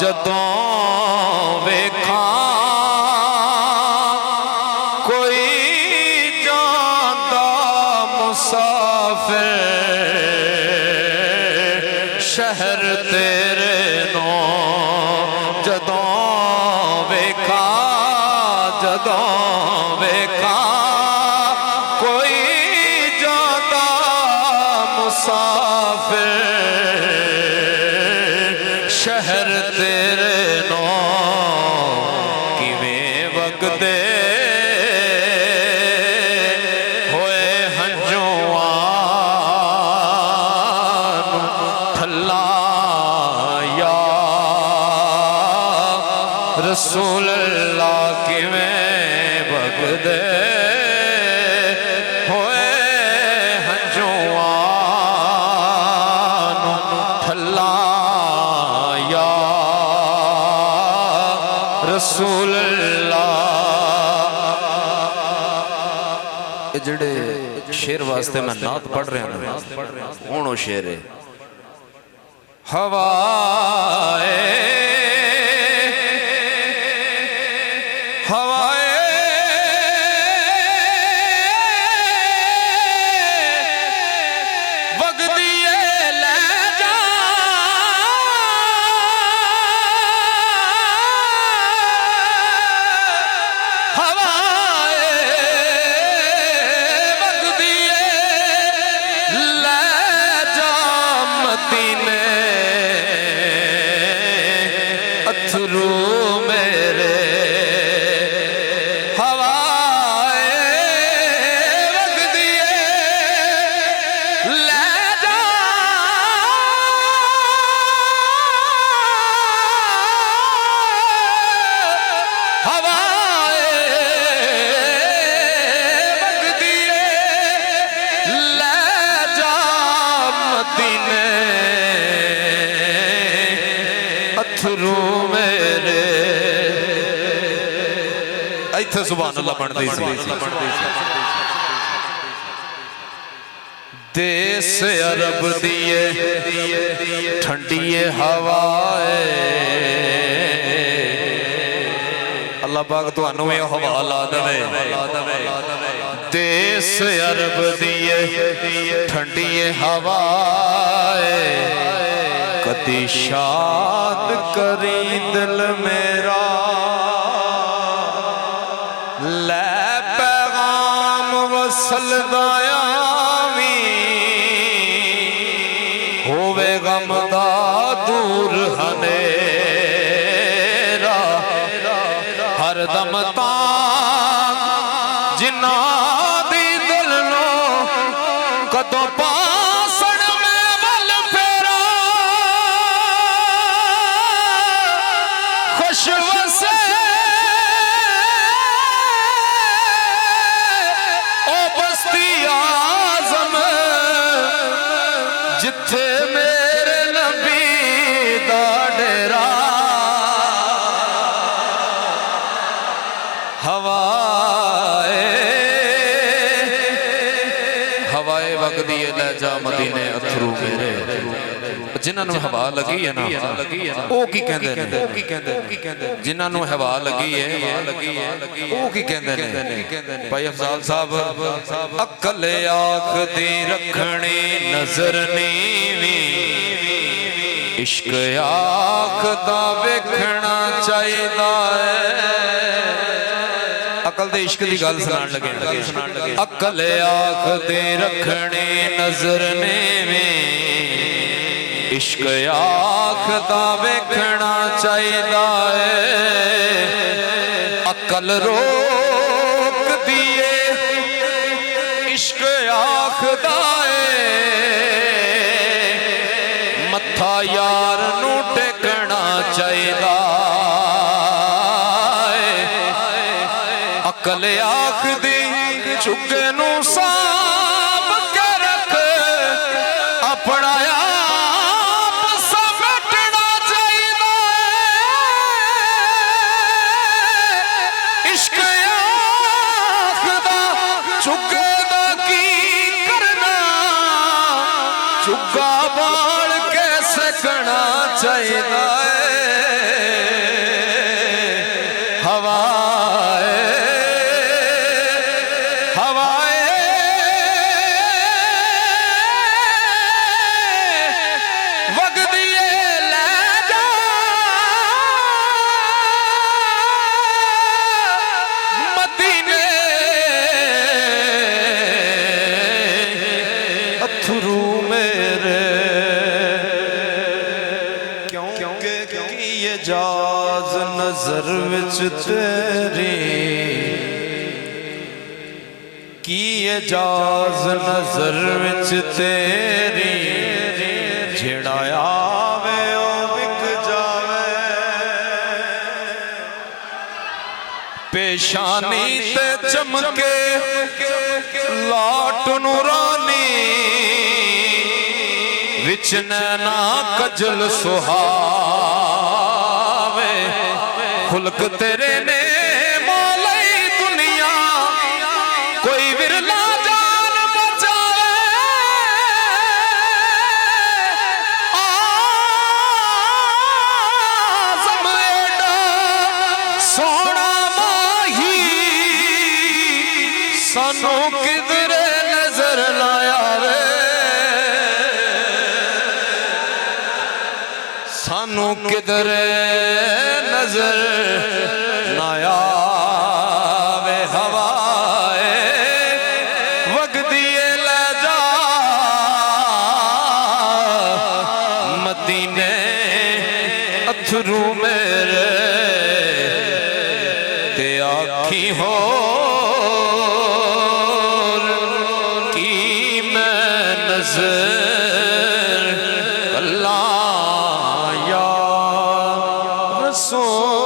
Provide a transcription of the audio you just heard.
जदों वेखा कोई जांदा मुसाफिर शहर तेरे नो जदों वेखा कोई जांदा मुसाफिर शहर तेरे नो किवें वगदे होए हंजुआं ठल्ला या रसूल अल्लाह किवें वगदे होए हंजुआं ठल्ला रसूल अल्लाह। जिहड़े शेर वास्ते मैं नात पढ़ रहा हूं हुण ओ शेर है हवाए हवाए वगदी ले जा अथरू मेरे हवाए वगदी ले जा हवाए वगदी ले जा मदीने अथरू मेरे इत्थे सुभान अल्लाह पढ़दी सी देश अरब दिए ठंडिए हवाए अल्लाह पाक तुहानू ये हवा ला देवे देश अरब दिए ठंडिए हवाए कदी शाद करी दिल मेरा लै पैगाम वसलदा आवी होवे गम दा दूर हनेरा हर दम तां जिन्ना दी दिल नो कदों पासण में वल फेरा खुश वसे ओ बस्ती आज़म जिथे मेरे नबी दा डेरा हवाए वगदी ले जा मदीने अथरू मेरे जिन्होंने हवा लगी है ना वो की कहंदे ने जिन्होंने हवा लगी है वो की कहंदे ने भाई अफजाल साहब अकल आँख दी रखनी नजर नीवी इश्क आँख दा वेखना चाहिदा है अकल दे इश्क दी गल सुनान लगे अकल आँख दे रखने नजर ने में इश्क आँख दा वेखना चाहिदा है अकल रोक दिए इश्क आँख दा मत्था यार नू टेकना चाहिदा अकल आँख दी चुके नू साब के रख अपना आप समेटना चाहिदा इश्क आँख दा चुके दा की करना चुगा बाल के सकना चाहिदा की एजाज नजर विच तेरी की एजाज नजर विच तेरी जेड़ा आवे ओ विक जावे पेशानी ते चमके लाट नूरानी विच नैना कजल सुहावे खुलक तेरे ने मौलाई दुनिया कोई विरला जान बचावे आज़म एडा सोना माही सानू किधरे नजर लाया वे सानू किधरे नजर ना आवे हवाए वगदिए ले जा मदीने अथरू मेरे ते आखी हो की मैं नजर अल्लाह या रसूल